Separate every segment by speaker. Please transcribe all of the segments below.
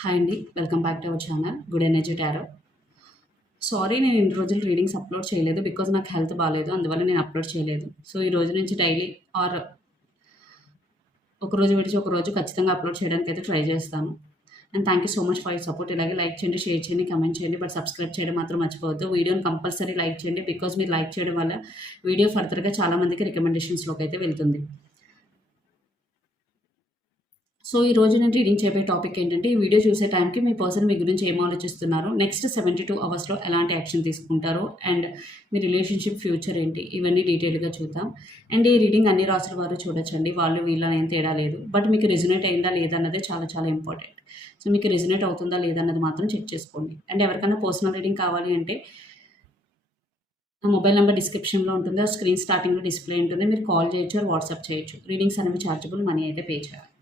Speaker 1: Hi అండి welcome back to our channel good energy tarot sorry నేను ఇన్ని రోజులు రీడింగ్స్ అప్లోడ్ చేయలేదు బికాజ్ నాకు హెల్త్ బాగాలేదు అందువల్ల నేను అప్లోడ్ చేయలేదు. సో ఈ రోజు నుంచి డైలీ ఆర్ ఒక రోజు విడిచి ఒక రోజు ఖచ్చితంగా అప్లోడ్ చేయడానికి అయితే ట్రై చేస్తాను. And thank you so much for you support ఇలాగే లైక్ చేయండి షేర్ చేయండి కమెంట్ చేయండి బట్ సబ్స్క్రైబ్ చేయడం మాత్రం మర్చిపోవద్దు. వీడియోని కంపల్సరీ లైక్ చేయండి బికాజ్ మీరు లైక్ చేయడం వల్ల వీడియో ఫర్దర్గా చాలామందికి రికమెండేషన్స్లోకి అయితే వెళ్తుంది. సో ఈ రోజు నేను రీడింగ్ చెప్పే టాపిక్ ఏంటంటే ఈ వీడియో చూసే టైంకి మీ పర్సన్ మీ గురించి ఏం ఆలోచిస్తున్నారు? నెక్స్ట్ సెవెంటీ టూ అవర్స్లో ఎలాంటి యాక్షన్ తీసుకుంటారు? అండ్ మీ రిలేషన్షిప్ ఫ్యూచర్ ఏంటి? ఇవన్నీ డీటెయిల్గా చూద్దాం. అండ్ ఈ రీడింగ్ అన్ని రాసుల వారు చూడొచ్చండి. వాళ్ళు వీళ్ళని ఏం తేడా లేదు. బట్ మీకు రిజనేట్ అయిందా లేదా చాలా చాలా ఇంపార్టెంట్. సో మీకు రిజనేట్ అవుతుందా లేదా అన్నది మాత్రం చెక్ చేసుకోండి. అండ్ ఎవరికైనా పర్సనల్ రీడింగ్ కావాలి అంటే నా మొబైల్ నెంబర్ డిస్క్రిప్షన్లో ఉంటుంది. ఆ స్క్రీన్ స్టార్టింగ్లో డిస్ప్లే ఉంటుంది. మీరు కాల్ చేయొచ్చు వాట్సాప్ చేయొచ్చు. రీడింగ్స్ అనేవి ఛార్జబుల్ మనీ అయితే పే చేయాలి.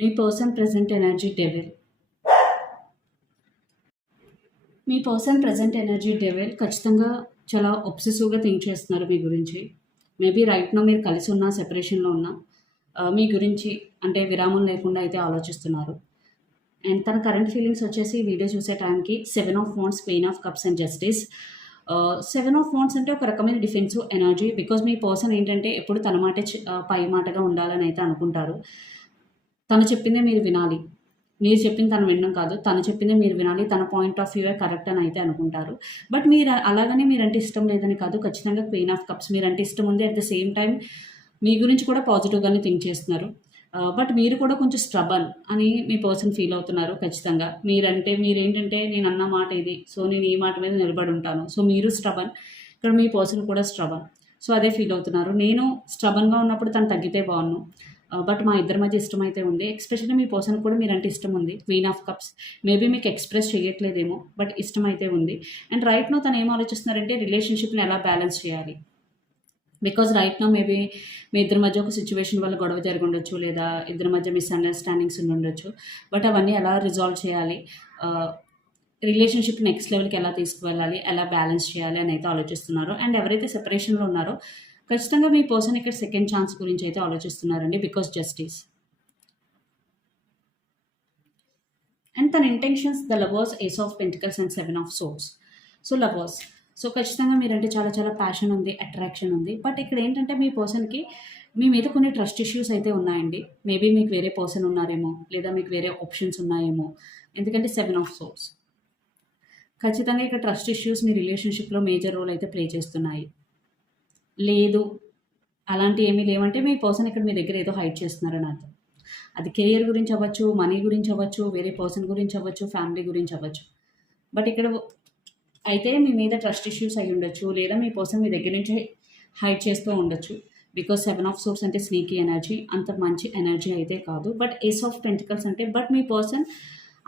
Speaker 1: మీ పర్సన్ ప్రజెంట్ ఎనర్జీ డెవిల్ మీ పర్సన్ ప్రజెంట్ ఎనర్జీ డెవిల్ ఖచ్చితంగా చాలా ఒబ్సెసివ్గా థింక్ చేస్తున్నారు మీ గురించి. మేబీ రైట్నో మీరు కలిసి ఉన్నా సెపరేషన్లో ఉన్నా మీ గురించి అంటే విరామం లేకుండా అయితే ఆలోచిస్తున్నారు. అండ్ తన కరెంట్ ఫీలింగ్స్ వచ్చేసి వీడియో చూసే టైంకి seven of phones pain of cups and justice seven of phones అంటే ఒక రకమైన డిఫెన్సివ్ ఎనర్జీ బికాజ్ మీ పర్సన్ ఏంటంటే ఎప్పుడు తన మాటే పై మాటగా ఉండాలని అయితే అనుకుంటారు. తను చెప్పిందే మీరు వినాలి. మీరు చెప్పింది తను వినడం కాదు. తను చెప్పిందే మీరు వినాలి. తన పాయింట్ ఆఫ్ వ్యూ కరెక్ట్ అని అయితే అనుకుంటారు. బట్ మీరు అలాగనే మీరంటే ఇష్టం లేదని కాదు. ఖచ్చితంగా క్వీన్ ఆఫ్ కప్స్ మీరంటే ఇష్టం ఉంది. అట్ ద సేమ్ టైం మీ గురించి కూడా పాజిటివ్గానే థింక్ చేస్తున్నారు. Uh, బట్ మీరు కూడా కొంచెం స్ట్రబన్ అని మీ పర్సన్ ఫీల్ అవుతున్నారు ఖచ్చితంగా. మీరంటే మీరేంటంటే నేను అన్న మాట ఇది. సో నేను ఈ మాట మీద నిలబడి ఉంటాను. సో మీరు స్ట్రబన్ ఇక్కడ మీ పర్సన్ కూడా స్ట్రబన్ సో అదే ఫీల్ అవుతున్నారు. నేను స్ట్రబన్గా ఉన్నప్పుడు తను తగ్గితే బాగున్నాను బట్ మా ఇద్దరి మధ్య ఇష్టం అయితే ఉంది. ఎక్స్పెషల్లీ మీ పర్సన్ కూడా మీరంటే ఇష్టం ఉంది క్వీన్ ఆఫ్ కప్స్ మేబీ మీకు ఎక్స్ప్రెస్ చేయట్లేదేమో బట్ ఇష్టం అయితే ఉంది. అండ్ రైట్ నో తను ఏం ఆలోచిస్తున్నారంటే రిలేషన్షిప్ని ఎలా బ్యాలెన్స్ చేయాలి? బికాజ్ రైట్ నో మేబీ మీ ఇద్దరి మధ్య ఒక సిచ్యువేషన్ వల్ల గొడవ జరిగి ఉండొచ్చు లేదా ఇద్దరి మధ్య మిస్అండర్స్టాండింగ్స్ ఉండి ఉండొచ్చు. బట్ అవన్నీ ఎలా రిజాల్వ్ చేయాలి? రిలేషన్షిప్ నెక్స్ట్ లెవెల్కి ఎలా తీసుకువెళ్ళాలి? ఎలా బ్యాలెన్స్ చేయాలి? అని అయితే ఆలోచిస్తున్నారు. అండ్ ఎవరైతే సెపరేషన్లో ఉన్నారో ఖచ్చితంగా మీ పర్సన్ ఇక్కడ సెకండ్ ఛాన్స్ గురించి అయితే ఆలోచిస్తున్నారండి బికాస్ జస్టిస్. అండ్ తన intentions the lovers ace of pentacles and seven of swords. So lovers so ఖచ్చితంగా మీరంటే చాలా చాలా ప్యాషన్ ఉంది అట్రాక్షన్ ఉంది బట్ ఇక్కడ ఏంటంటే మీ పర్సన్కి మీ మీద కొన్ని ట్రస్ట్ ఇష్యూస్ అయితే ఉన్నాయండి. మేబీ మీకు వేరే పర్సన్ ఉన్నారేమో లేదా మీకు వేరే ఆప్షన్స్ ఉన్నాయేమో ఎందుకంటే సెవెన్ ఆఫ్ సోర్స్. ఖచ్చితంగా ఇక్కడ ట్రస్ట్ ఇష్యూస్ మీ రిలేషన్షిప్లో మేజర్ రోల్ అయితే ప్లే చేస్తున్నాయి. లేదు. అలాంటి ఏమీ లేవంటే మీ పర్సన్ ఇక్కడ మీ దగ్గర ఏదో హైడ్ చేస్తున్నారని అర్థం. అది కెరియర్ గురించి అవ్వచ్చు మనీ గురించి అవ్వచ్చు వేరే పర్సన్ గురించి అవ్వచ్చు ఫ్యామిలీ గురించి అవ్వచ్చు. బట్ ఇక్కడ అయితే మీ మీద ట్రస్ట్ ఇష్యూస్ అయి ఉండొచ్చు లేదా మీ పర్సన్ మీ దగ్గర నుంచి హైడ్ చేస్తూ ఉండొచ్చు. బికాస్ సెవెన్ ఆఫ్ సోర్స్ అంటే స్నీకీ ఎనర్జీ అంత మంచి ఎనర్జీ అయితే కాదు. బట్ ఏస్ ఆఫ్ పెంటికల్స్ అంటే బట్ మీ పర్సన్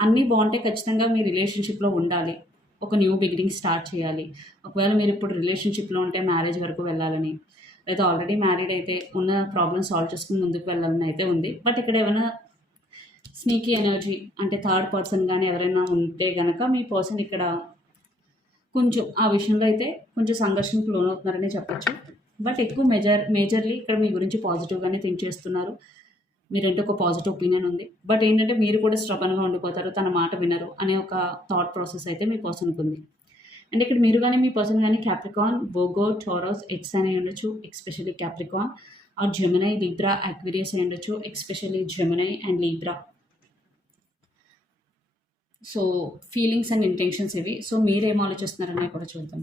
Speaker 1: అన్నీ బాగుంటే ఖచ్చితంగా మీ రిలేషన్షిప్లో ఉండాలి. ఒక న్యూ బిగినింగ్ స్టార్ట్ చేయాలి. ఒకవేళ మీరు ఇప్పుడు రిలేషన్షిప్లో ఉంటే మ్యారేజ్ వరకు వెళ్ళాలని. లేదా ఆల్రెడీ మ్యారీడ్ అయితే ఉన్న ప్రాబ్లమ్ సాల్వ్ చేసుకుని ముందుకు వెళ్ళాలని అయితే ఉంది. బట్ ఇక్కడ ఏమైనా స్నీకీ ఎనర్జీ అంటే థర్డ్ పర్సన్ కానీ ఎవరైనా ఉంటే కనుక మీ పర్సన్ ఇక్కడ కొంచెం ఆ విషయంలో అయితే కొంచెం సంఘర్షణకు లోనవుతున్నారని చెప్పొచ్చు. బట్ ఎక్కువ మెజర్ మేజర్లీ ఇక్కడ మీ గురించి పాజిటివ్గానే థింక్ చేస్తున్నారు. మీరంటే ఒక పాజిటివ్ ఒపీనియన్ ఉంది. బట్ ఏంటంటే మీరు కూడా స్ట్రబన్గా ఉండిపోతారు తన మాట వినరు అనే ఒక థాట్ ప్రాసెస్ అయితే మీ పర్సన్కి ఉంది. అండ్ ఇక్కడ మీరు కానీ మీ పర్సన్ కానీ క్యాప్రికాన్ బోగో టోరస్ ఎట్స్ అని ఉండొచ్చు especially Capricorn or Gemini Libra Aquarius అయి ఉండొచ్చు especially Gemini and Libra so feelings and intentions ఇవి. సో మీరేం ఆలోచిస్తున్నారనే కూడా చూద్దాం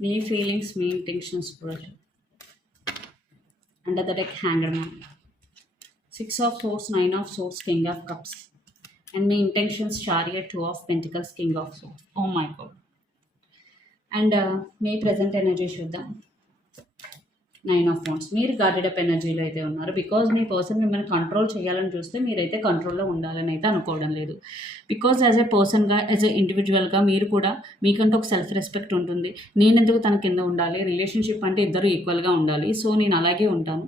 Speaker 1: మీ ఫీలింగ్స్ మీ ఇంటెన్షన్స్ కూడా under the deck hanger man six of swords nine of swords king of cups and me intentions chariot two of pentacles king of swords oh my God and me present energy చూద్దాం nine of ఫోన్స్ మీరు guarded up ఎనర్జీలో అయితే ఉన్నారు. Because మీ person మిమ్మల్ని control చేయాలని చూస్తే మీరైతే కంట్రోల్లో ఉండాలని అయితే అనుకోవడం లేదు. బికాజ్ యాజ్ ఎ పర్సన్గా యాజ్ ఎ ఇండివిజువల్గా మీరు కూడా మీకంటూ ఒక సెల్ఫ్ రెస్పెక్ట్ ఉంటుంది. నేను ఎందుకు తన కింద ఉండాలి? రిలేషన్షిప్ అంటే ఇద్దరు ఈక్వల్గా ఉండాలి. సో నేను అలాగే ఉంటాను.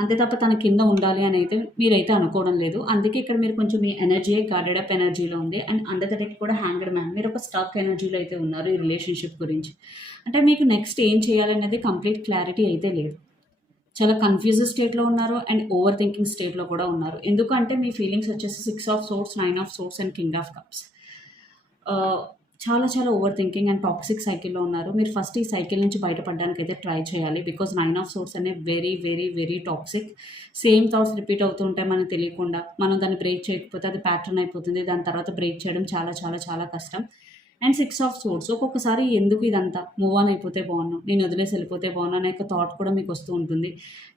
Speaker 1: అంతే తప్ప తన కింద ఉండాలి అని అయితే మీరైతే అనుకోవడం లేదు. అందుకే ఇక్కడ మీరు కొంచెం మీ ఎనర్జీ గార్డెడ్ అప్ ఎనర్జీలో ఉంది. అండ్ అండర్ దట్ కూడా హ్యాంగర్ మ్యాన్ మీరు ఒక స్టాక్ ఎనర్జీలో అయితే ఉన్నారు ఈ రిలేషన్షిప్ గురించి. అంటే మీకు నెక్స్ట్ ఏం చేయాలనేది కంప్లీట్ క్లారిటీ అయితే లేదు. చాలా కన్ఫ్యూజ్ స్టేట్లో ఉన్నారు అండ్ ఓవర్ థింకింగ్ స్టేట్లో కూడా ఉన్నారు. ఎందుకంటే మీ ఫీలింగ్స్ వచ్చేసి six of swords nine of swords and king of cups చాలా చాలా ఓవర్ థింకింగ్ అండ్ టాక్సిక్ సైకిల్లో ఉన్నారు. మీరు ఫస్ట్ ఈ సైకిల్ నుంచి బయటపడడానికి అయితే ట్రై చేయాలి. బికాజ్ నైన్ ఆఫ్ సోర్స్ అనే very very very toxic same thoughts repeat అవుతుంటాయి మనకు తెలియకుండా. మనం దాన్ని బ్రేక్ చేయకపోతే అది ప్యాటర్న్ అయిపోతుంది. దాని తర్వాత బ్రేక్ చేయడం చాలా చాలా చాలా కష్టం. And six of swords. ఒక్కొక్కసారి ఎందుకు ఇదంతా? మూవ్ ఆన్ అయిపోతే బాగున్నాం. నేను వదిలేసి వెళ్ళిపోతే బాగున్నాను అనే థాట్ కూడా మీకు వస్తూ ఉంటుంది.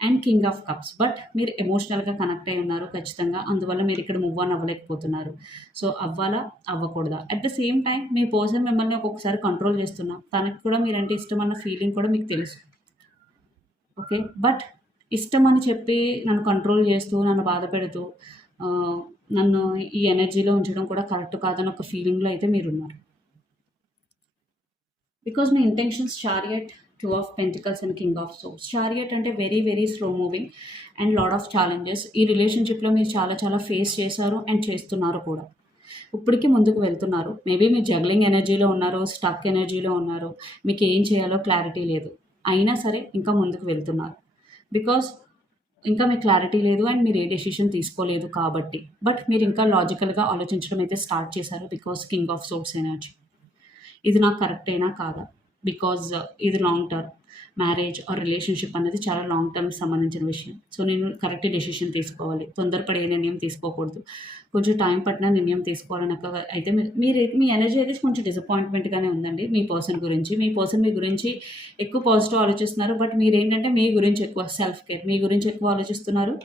Speaker 1: And king of cups. But మీరు ఎమోషనల్గా కనెక్ట్ అయి ఉన్నారు ఖచ్చితంగా. అందువల్ల మీరు ఇక్కడ మూవ్ ఆన్ అవ్వలేకపోతున్నారు. సో అవ్వాలా? అవ్వకూడదా? అట్ ద సేమ్ టైం మీ పర్సన్ మిమ్మల్ని ఒక్కొక్కసారి కంట్రోల్ చేస్తున్నా. తనకు కూడా మీరంటే ఇష్టం అన్న ఫీలింగ్ కూడా మీకు తెలుసు. ఓకే బట్ ఇష్టం అని చెప్పి నన్ను కంట్రోల్ చేస్తూ నన్ను బాధ పెడుతూ నన్ను ఈ ఎనర్జీలో ఉంచడం కూడా కరెక్ట్ కాదని ఒక ఫీలింగ్లో అయితే మీరున్నారు. Because me intentions chariot two of pentacles and king of swords chariot అంటే very very slow moving and lot of challenges ఈ రిలేషన్షిప్లో మీరు చాలా చాలా ఫేస్ చేశారు అండ్ చేస్తున్నారు కూడా. ఇప్పటికీ ముందుకు వెళ్తున్నారు. మేబీ మీరు జగ్లింగ్ ఎనర్జీలో ఉన్నారు స్టక్ ఎనర్జీలో ఉన్నారు. మీకు ఏం చేయాలో క్లారిటీ లేదు. అయినా సరే ఇంకా ముందుకు వెళ్తున్నారు. బికాస్ ఇంకా మీకు క్లారిటీ లేదు అండ్ మీరు ఏ డెసిషన్ తీసుకోలేదు కాబట్టి. బట్ మీరు ఇంకా లాజికల్గా ఆలోచించడం అయితే స్టార్ట్ చేశారు because king of swords energy ఇది నాకు కరెక్ట్ అయినా కాదా? బికాజ్ uh, ఇది long term marriage or relationship అనేది చాలా లాంగ్ టర్మ్ సంబంధించిన విషయం. సో నేను కరెక్ట్ డెసిషన్ తీసుకోవాలి. తొందరపడే నిర్ణయం తీసుకోకూడదు. కొంచెం టైం పట్టిన నిర్ణయం తీసుకోవాలని అయితే మీరు మీ ఎనర్జీ అయితే కొంచెం డిసప్పాయింట్మెంట్గానే ఉందండి. మీ పర్సన్ గురించి. మీ పర్సన్ మీ గురించి ఎక్కువ పాజిటివ్ ఆలోచిస్తున్నారు. బట్ మీరు ఏంటంటే మీ గురించి ఎక్కువ సెల్ఫ్ కేర్ మీ గురించి ఎక్కువ ఆలోచిస్తున్నారు.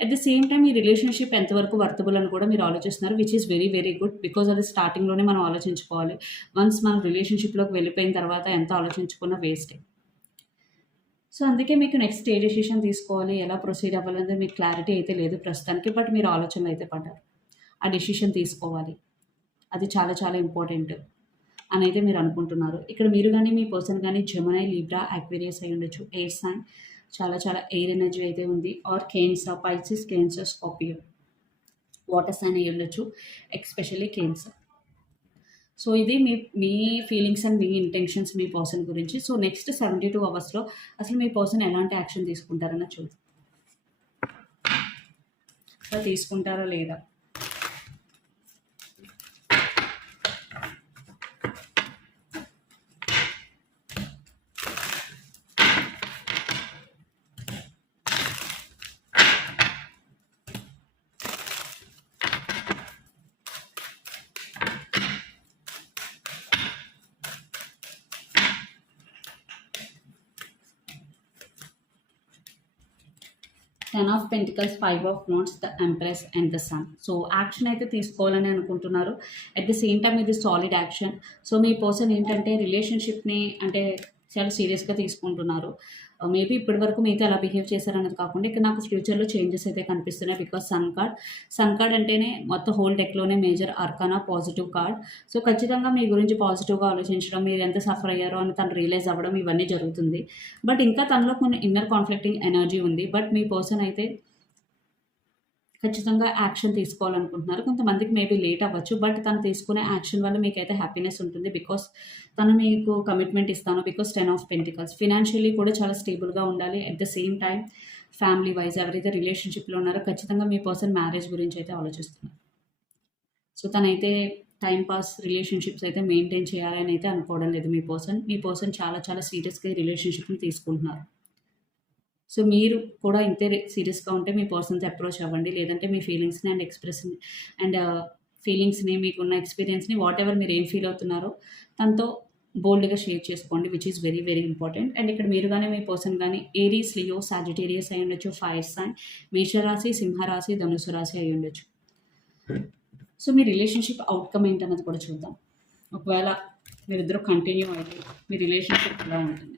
Speaker 1: అట్ ది సేమ్ టైం ఈ రిలేషన్షిప్ ఎంతవరకు వర్తబుల్ అని కూడా మీరు ఆలోచిస్తున్నారు which is very very good because అది స్టార్టింగ్లోనే మనం ఆలోచించుకోవాలి. వన్స్ మనం రిలేషన్షిప్లోకి వెళ్ళిపోయిన తర్వాత ఎంత ఆలోచించుకున్నా వేస్టే సో అందుకే మీకు నెక్స్ట్ ఏ డెసిషన్ తీసుకోవాలి ఎలా ప్రొసీడ్ అవ్వాలనేది మీకు క్లారిటీ అయితే లేదు ప్రస్తుతానికి బట్ మీరు ఆలోచనలు అయితే పడ్డారు. ఆ డెసిషన్ తీసుకోవాలి. అది చాలా చాలా ఇంపార్టెంట్ అని అయితే మీరు అనుకుంటున్నారు. ఇక్కడ మీరు కానీ మీ పర్సన్ కానీ జెమనై లీబ్రా యాక్వేరియస్ అయి ఉండొచ్చు ఎయిర్ సైన్ చాలా చాలా ఎయిర్ ఎనర్జీ అయితే ఉంది. Or cancer pisces cancer scorpio water sign అయ్యి ఉండొచ్చు ఎక్స్పెషల్లీ కేన్సర్ సో ఇది మీ మీ ఫీలింగ్స్ అండ్ మీ ఇంటెన్షన్స్ మీ పర్సన్ గురించి. సో నెక్స్ట్ సెవెంటీ టూ అవర్స్లో అసలు మీ పర్సన్ ఎలాంటి యాక్షన్ తీసుకుంటారన్న చూద్దాం. తీసుకుంటారా లేదా? Ten of pentacles five of wands the empress and the sun so action అయితే తీసుకోవాలని అనుకుంటున్నారు. అట్ ద సేమ్ టైం ఇది సాలిడ్ యాక్షన్ సో మీ పర్సన్ ఏంటంటే రిలేషన్షిప్ని అంటే చాలా సీరియస్గా తీసుకుంటున్నారు. Uh, మేబీ ఇప్పటి వరకు మీతో ఎలా బిహేవ్ చేశారన్నది కాకుండా ఇక్కడ నాకు ఫ్యూచర్లో చేంజెస్ అయితే కనిపిస్తున్నాయి because sun card. Sun card అంటేనే మొత్తం whole డెక్లోనే major arcana positive card. So ఖచ్చితంగా మీ గురించి పాజిటివ్గా ఆలోచించడం మీరు ఎంత సఫర్ అయ్యారో అని తను రియలైజ్ అవ్వడం ఇవన్నీ జరుగుతుంది. బట్ ఇంకా తనలో కొన్ని ఇన్నర్ కాన్ఫ్లిక్టింగ్ ఎనర్జీ ఉంది. బట్ మీ పర్సన్ అయితే ఖచ్చితంగా యాక్షన్ తీసుకోవాలనుకుంటున్నారు. కొంతమందికి మేబీ లేట్ అవ్వచ్చు బట్ తను తీసుకునే యాక్షన్ వల్ల మీకైతే హ్యాపీనెస్ ఉంటుంది. బికాస్ తను మీకు కమిట్మెంట్ ఇస్తాను. Because ten of pentacles. Financially కూడా చాలా స్టేబుల్గా ఉండాలి. At the same time family wise ఎవరైతే రిలేషన్షిప్లో ఉన్నారో ఖచ్చితంగా మీ పర్సన్ మ్యారేజ్ గురించి అయితే ఆలోచిస్తున్నారు. సో తనైతే టైం పాస్ రిలేషన్షిప్స్ అయితే మెయింటైన్ చేయాలని అయితే అనుకోవడం లేదు మీ పర్సన్. మీ పర్సన్ చాలా చాలా సీరియస్గా రిలేషన్షిప్ని తీసుకుంటున్నారు. సో మీరు కూడా ఇంతే సీరియస్గా ఉంటే మీ పర్సన్స్ అప్రోచ్ అవ్వండి. లేదంటే మీ ఫీలింగ్స్ని అండ్ ఎక్స్ప్రెస్ని అండ్ ఫీలింగ్స్ని మీకున్న ఎక్స్పీరియన్స్ని వాట్ ఎవర్ మీరు ఏం ఫీల్ అవుతున్నారో తనతో బోల్డ్గా షేర్ చేసుకోండి which is very very important and ఇక్కడ మీరు కానీ మీ పర్సన్ కానీ ఏరీస్ లియో సాజిటేరియస్ అయి ఉండొచ్చు ఫైర్ సైన్ మేషరాశి సింహరాశి ధనుసు రాశి అయి ఉండొచ్చు. సో మీ రిలేషన్షిప్ అవుట్కమ్ ఏంటన్నది కూడా చూద్దాం. ఒకవేళ మీరిద్దరూ కంటిన్యూ అయితే మీ రిలేషన్షిప్ ఎలా ఉంటుంది?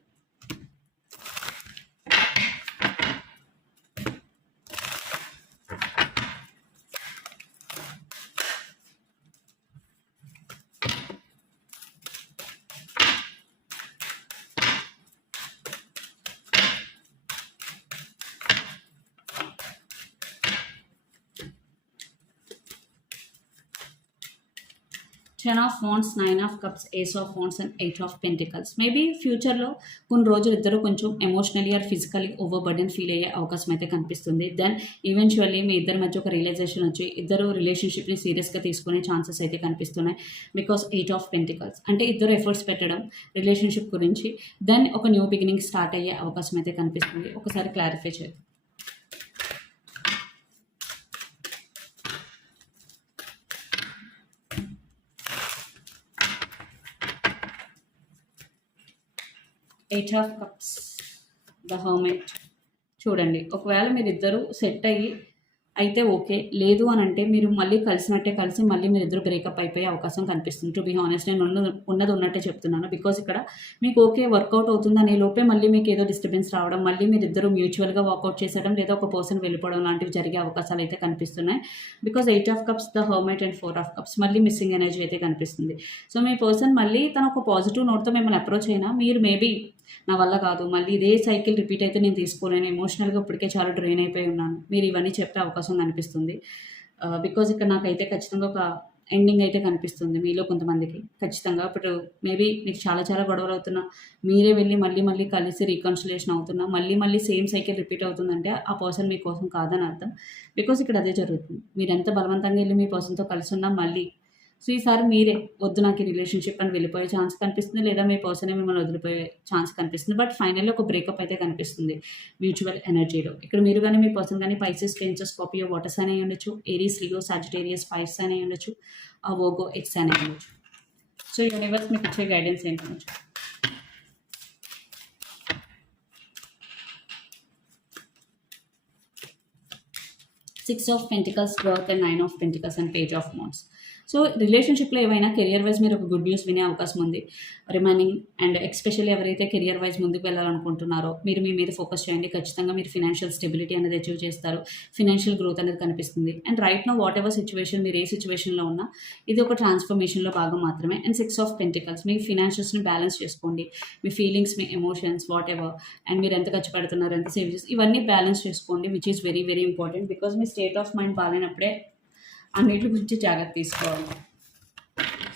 Speaker 1: Ten of phones nine of cups ace of phones and eight of pentacles maybe ఫ్యూచర్లో కొన్ని రోజులు ఇద్దరు కొంచెం emotionally are physically over burden feel అయ్యే అవకాశం అయితే కనిపిస్తుంది. దెన్ ఈవెన్చువల్లీ మీ ఇద్దరి మధ్య ఒక రియలైజేషన్ వచ్చి ఇద్దరు రిలేషన్షిప్ని సీరియస్గా తీసుకునే ఛాన్సెస్ అయితే కనిపిస్తున్నాయి. బికాస్ ఎయిట్ ఆఫ్ పెంటికల్స్ అంటే ఇద్దరు ఎఫర్ట్స్ పెట్టడం రిలేషన్షిప్ గురించి. దెన్ ఒక న్యూ బిగినింగ్ స్టార్ట్ అయ్యే అవకాశం అయితే కనిపిస్తుంది. ఒకసారి క్లారిఫై చేద్దాం. Eight of cups the hermit చూడండి ఒకవేళ మీరిద్దరూ సెట్ అయ్యి అయితే ఓకే లేదు అని అంటే మీరు మళ్ళీ కలిసినట్టే కలిసి మళ్ళీ మీరు ఇద్దరు బ్రేకప్ అయిపోయే అవకాశం కనిపిస్తుంది. టు బీ హానెస్ట్ నేను ఉన్నది ఉన్నది ఉన్నట్టే చెప్తున్నాను. బికాజ్ ఇక్కడ మీకు ఓకే వర్కౌట్ అవుతుంది అనే లోపే మళ్ళీ మీకు ఏదో డిస్టర్బెన్స్ రావడం మళ్ళీ మీరు ఇద్దరు మ్యూచువల్గా వర్కౌట్ చేసేయడం లేదా ఒక పర్సన్ వెళ్ళిపోవడం లాంటివి జరిగే అవకాశాలు అయితే కనిపిస్తున్నాయి. Because eight of cups the hermit and four of cups మళ్ళీ మిస్సింగ్ ఎనర్జీ అయితే కనిపిస్తుంది. సో మీ పర్సన్ మళ్ళీ తన ఒక పాజిటివ్ నోట్తో మిమ్మల్ని అప్రోచ్ అయినా మీరు మేబీ నా వల్ల కాదు. మళ్ళీ ఇదే సైకిల్ రిపీట్ అయితే నేను తీసుకోలేను. ఎమోషనల్గా ఇప్పటికే చాలా డ్రైన్ అయిపోయి ఉన్నాను. మీరు ఇవన్నీ చెప్పే అవకాశం కనిపిస్తుంది. బికాజ్ ఇక్కడ నాకైతే ఖచ్చితంగా ఒక ఎండింగ్ అయితే కనిపిస్తుంది మీలో కొంతమందికి. ఖచ్చితంగా ఇప్పుడు మేబీ మీకు చాలా చాలా గొడవలు అవుతున్నా మీరే వెళ్ళి మళ్ళీ మళ్ళీ కలిసి రీకన్సిలేషన్ అవుతున్నా మళ్ళీ మళ్ళీ సేమ్ సైకిల్ రిపీట్ అవుతుందంటే ఆ పర్సన్ మీకోసం కాదని అర్థం. బికాజ్ ఇక్కడ అదే జరుగుతుంది. మీరు ఎంత బలవంతంగా వెళ్ళి మీ పర్సన్తో కలిసి ఉన్నా మళ్ళీ సో ఈసారి మీరే వద్దు నాకు ఈ రిలేషన్షిప్ అని వెళ్ళిపోయే ఛాన్స్ కనిపిస్తుంది లేదా మీ పర్సనే మిమ్మల్ని వదిలిపోయే ఛాన్స్ కనిపిస్తుంది. బట్ ఫైనల్లీ ఒక బ్రేకప్ అయితే కనిపిస్తుంది మ్యూచువల్ ఎనర్జీలో ఇక్కడ మీరు కానీ మీ పర్సన్ కానీ పైసెస్ టెన్సెస్ కాపీయో వాటర్స్ అనే ఉండొచ్చు ఏరీస్ లిగో సాజిటేరియస్ ఫైవ్స్ అనే ఉండొచ్చు ఆ ఓగో ఎక్స్ అనే ఉండొచ్చు. సో యూనివర్స్ మీకు ఇచ్చే guidance ఏంటనొచ్చు six of pentacles work and nine of pentacles and page of wands so రిలేషన్షిప్లో ఏమైనా కెరియర్ వైజ్ మీరు ఒక గుడ్ న్యూస్ వినే అవకాశం ఉంది. రిమైనింగ్ అండ్ ఎక్స్పెషల్లీ ఎవరైతే కెరియర్ వైజ్ ముందుకు వెళ్ళాలనుకుంటున్నారో మీరు మీ మీద ఫోకస్ చేయండి. ఖచ్చితంగా మీరు ఫినాన్షియల్ స్టెబిలిటీ అనేది అచీవ్ చేస్తారు. ఫినాన్షియల్ గ్రోత్ అనేది కనిపిస్తుంది. And right now whatever situation మీరు ఏ సిచ్యువేషన్లో ఉన్నా ఇది ఒక ట్రాన్స్ఫర్మేషన్లో భాగం మాత్రమే. అండ్ సిక్స్ ఆఫ్ పెంటికల్స్ మీ ఫినాన్షియల్స్ని బ్యాలెన్స్ చేసుకోండి. మీ ఫీలింగ్స్ మీ ఎమోషన్స్ వాట్ ఎవర్ అండ్ మీరు ఎంత ఖర్చు పెడుతున్నారు ఎంత సేవ్ చేసి ఇవన్నీ బ్యాలెన్స్ చేసుకోండి which is very very important because me state of mind బాగాలేనప్పుడే అన్నిటి గురించి జాగ్రత్త తీసుకోవాలి.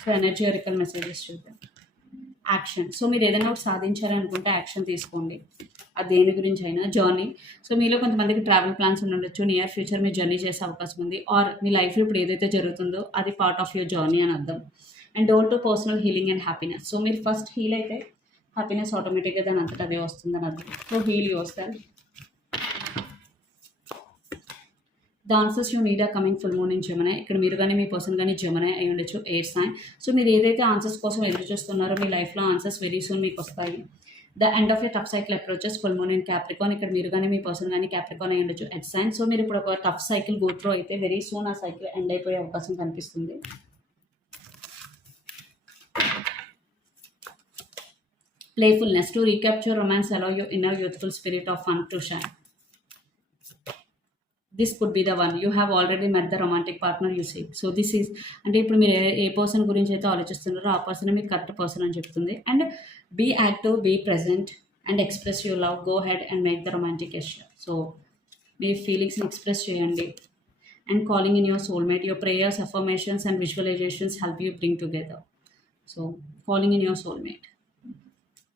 Speaker 1: సో ఎనర్జీ మెసేజెస్ చూద్దాం. యాక్షన్ సో మీరు ఏదైనా ఒకటి సాధించాలనుకుంటే యాక్షన్ తీసుకోండి. అది దేని గురించి అయినా? జర్నీ సో మీలో కొంతమందికి ట్రావెల్ ప్లాన్స్ ఉండొచ్చు. నియర్ ఫ్యూచర్ మీరు జర్నీ చేసే అవకాశం ఉంది. ఆర్ మీ లైఫ్లో ఇప్పుడు ఏదైతే జరుగుతుందో అది పార్ట్ ఆఫ్ యువర్ జర్నీ అని అర్థం. And door to personal healing and happiness so మీరు ఫస్ట్ హీల్ అయితే హ్యాపీనెస్ ఆటోమేటిక్గా దాని అంతటా అదే వస్తుందని అర్థం. So heal yourself the answers you need are coming full moon in Gemini ఇక్కడ మీరు కానీ మీ పర్సన్ కానీ జమనే అయి ఉండొచ్చు ఎయిర్ సైన్ సో మీరు ఏదైతే ఆన్సర్స్ కోసం ఎదురు చూస్తున్నారో మీ లైఫ్లో ఆన్సర్స్ వెరీ సూన్ మీకు వస్తాయి. The end of your tough cycle approaches full moon in Capricorn ఇక్కడ మీరు కానీ మీ పర్సన్ కానీ క్యాప్రికాన్ అయి ఉండొచ్చు ఎట్ సైన్ సో మీరు ఇప్పుడు ఒక టఫ్ సైకిల్ గో త్రూ అయితే వెరీ సూన్ ఆ సైకిల్ ఎండ్ అయిపోయే అవకాశం కనిపిస్తుంది. Playfulness to recapture romance allow you inner youthful spirit of fun to shine this could be the one you have already met the romantic partner you see so this is అంటే ఇప్పుడు మీరు ఏ person గురించి అయితే ఆలోచిస్తున్నారో ఆ person మీకు correct person అని చెప్తుంది. And be active be present and express you love go ahead and make the romantic gesture so మీ ఫీలింగ్స్ని ఎక్స్ప్రెస్ చేయండి. And calling in your soulmate your prayers affirmations and visualizations help you bring together so calling in your soulmate